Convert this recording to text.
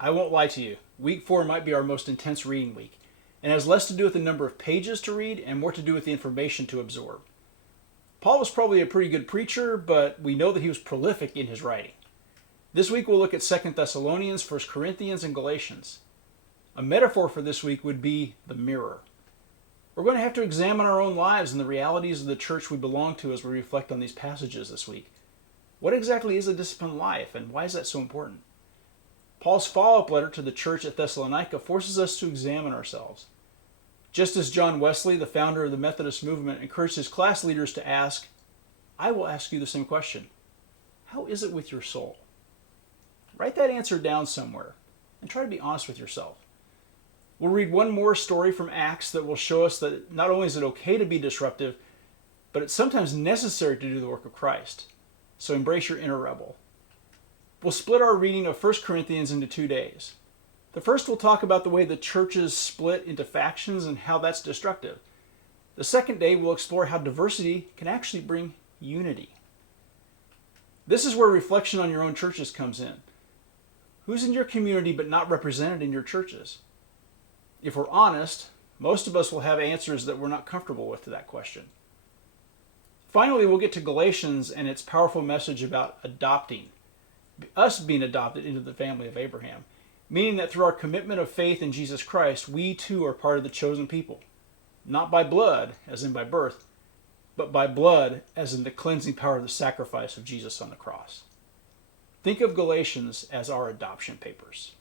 I won't lie to you. Week 4 might be our most intense reading week, and has less to do with the number of pages to read and more to do with the information to absorb. Paul was probably a pretty good preacher, but we know that he was prolific in his writing. This week we'll look at 2 Thessalonians, 1 Corinthians, and Galatians. A metaphor for this week would be the mirror. We're going to have to examine our own lives and the realities of the church we belong to as we reflect on these passages this week. What exactly is a disciplined life, and why is that so important? Paul's follow-up letter to the church at Thessalonica forces us to examine ourselves. Just as John Wesley, the founder of the Methodist movement, encouraged his class leaders to ask, I will ask you the same question. How is it with your soul? Write that answer down somewhere and try to be honest with yourself. We'll read one more story from Acts that will show us that not only is it okay to be disruptive, but it's sometimes necessary to do the work of Christ. So embrace your inner rebel. We'll split our reading of 1 Corinthians into 2 days. The first will talk about the way the churches split into factions and how that's destructive. The second day will explore how diversity can actually bring unity. This is where reflection on your own churches comes in. Who's in your community but not represented in your churches? If we're honest, most of us will have answers that we're not comfortable with to that question. Finally, we'll get to Galatians and its powerful message about adopting, us being adopted into the family of Abraham, meaning that through our commitment of faith in Jesus Christ, we too are part of the chosen people, not by blood, as in by birth, but by blood, as in the cleansing power of the sacrifice of Jesus on the cross. Think of Galatians as our adoption papers.